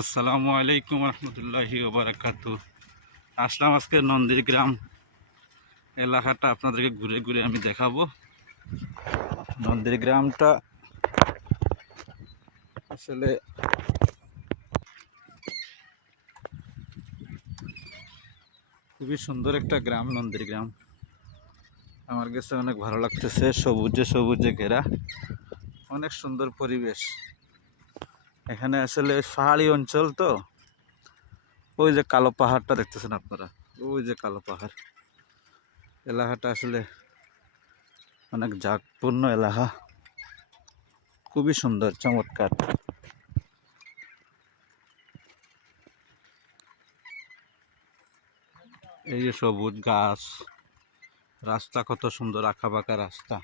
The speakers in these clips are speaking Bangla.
আসসালামু আলাইকুম রহমতুল্লাহি ওবরাকাতু আসলাম আজকে নন্দীগ্রাম এলাকাটা আপনাদেরকে ঘুরে ঘুরে আমি দেখাবো। নন্দীগ্রামটা আসলে খুবই সুন্দর একটা গ্রাম নন্দীগ্রাম। আমার কাছে অনেক ভালো লাগতেছে, সবুজে সবুজে ঘেরা, অনেক সুন্দর পরিবেশ। এখানে আসলে পাহাড়ি অঞ্চল তো। ওই যে কালো পাহাড়টা দেখতেছেন আপনারা? ওই যে কালো পাহাড়। এলাকাটা আসলে অনেক জাগপূর্ণ এলাকা। খুবই সুন্দর, চমৎকার। এই যে সবুজ গাছ, রাস্তা কত সুন্দর আঁকা বাঁকা রাস্তা।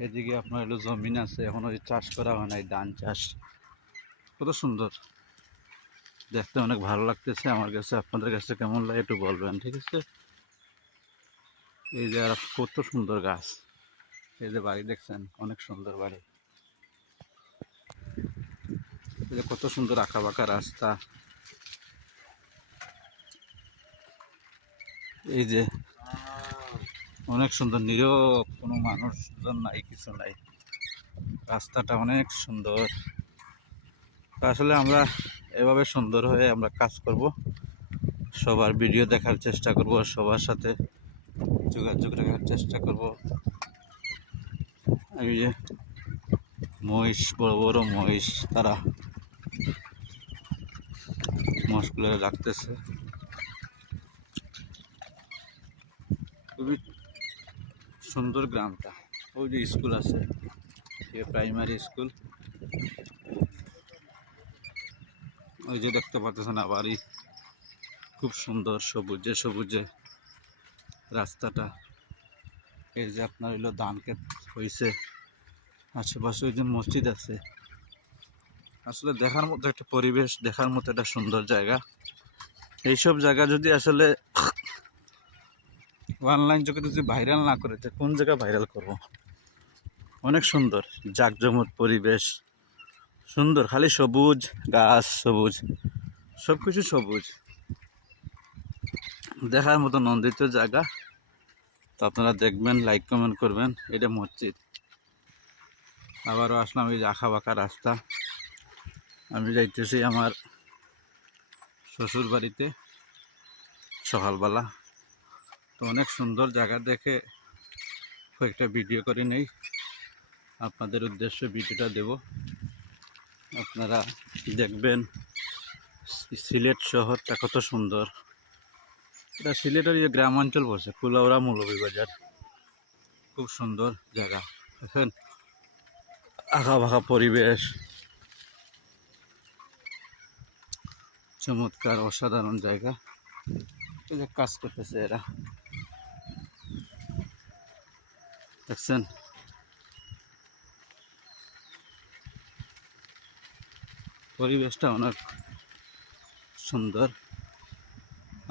এদিকে আপনার হলো জমিন আছে, এখন ওই চাষ করা হয় নাই, ধান চাষ। কত সুন্দর। দেখতে অনেক ভালো লাগতেছে। আমার কাছে, আপনাদের কাছে কেমন লাগে একটু বলবেন, ঠিক আছে? এই যে আর কত সুন্দর গাছ। এই যে বাড়ি দেখছেন, অনেক সুন্দর বাড়ি। এই যে কত সুন্দর আঁকা বাঁকা রাস্তা। এই যে অনেক সুন্দর, নীরব কোনো মানুষজন নাই, কিছু নাই। রাস্তাটা অনেক সুন্দর। আসলে আমরা এভাবে সুন্দর হয়ে আমরা কাজ করব। সবার ভিডিও দেখার চেষ্টা করব, সবার সাথে যোগাযোগ রাখার চেষ্টা করব। এই যে মহিষ, বড় বড় মহিষ, তারা মহিষগুলো রাখতেছে। খুবই সুন্দর গ্রামটা। ওই যে স্কুল আছে প্রাইমারি স্কুল ওই যে দেখতে পাচ্ছেন আবারই খুব সুন্দর সবুজে সবুজে রাস্তাটা। এই যে আপনার হইল ধান ক্ষেত হয়েছে আশেপাশে ওই যে মসজিদ আছে। আসলে দেখার মতো একটা পরিবেশ, দেখার মতো একটা সুন্দর জায়গা। এইসব জায়গা যদি আসলে অনলাইন যুগে যদি ভাইরাল না করে কোন জায়গায় ভাইরাল করব? অনেক সুন্দর, জাকজমক পরিবেশ। সুন্দর, খালি সবুজ, গাছ সবুজ সব কিছু সবুজ। দেখার মতো নন্দিত জায়গা। তো আপনারা দেখবেন লাইক কমেন্ট করবেন, এটা মসজিদ। আবারও আসলাম এই আঁকা বাঁকা রাস্তা। আমি যাইতেছি আমার শ্বশুর বাড়িতে সকালবেলা। তো অনেক সুন্দর জায়গা দেখে কয়েকটা ভিডিও করে নেই। আপনাদের উদ্দেশ্যে ভিডিওটা দেব। আপনারা দেখবেন, সিলেট শহরটা কত সুন্দর। এটা সিলেটের যে গ্রাম অঞ্চল বসে কুলাউড়া মৌলভীবাজার। খুব সুন্দর জায়গা, দেখেন। আঁকা বাঁকা পরিবেশ। চমৎকার, অসাধারণ জায়গা। কাজ করতেছে এরা। দেখছেন? পরিবেশটা অনেক সুন্দর।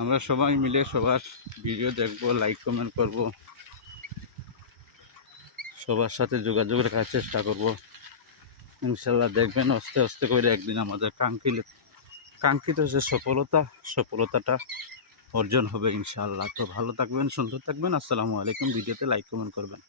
আমরা সবাই মিলে সবার ভিডিও দেখব লাইক কমেন্ট করব। সবার সাথে যোগাযোগ রাখার চেষ্টা করব। ইনশাল্লাহ দেখবেন আস্তে আস্তে করে একদিন আমাদের কাঙ্ক্ষিত কাঙ্ক্ষিত যে সফলতা, সফলতাটা অর্জন হবে ইনশাআল্লাহ তো ভালো থাকবেন, সুন্দর থাকবেন। আসসালামু আলাইকুম। ভিডিওতে লাইক কমেন্ট করবেন।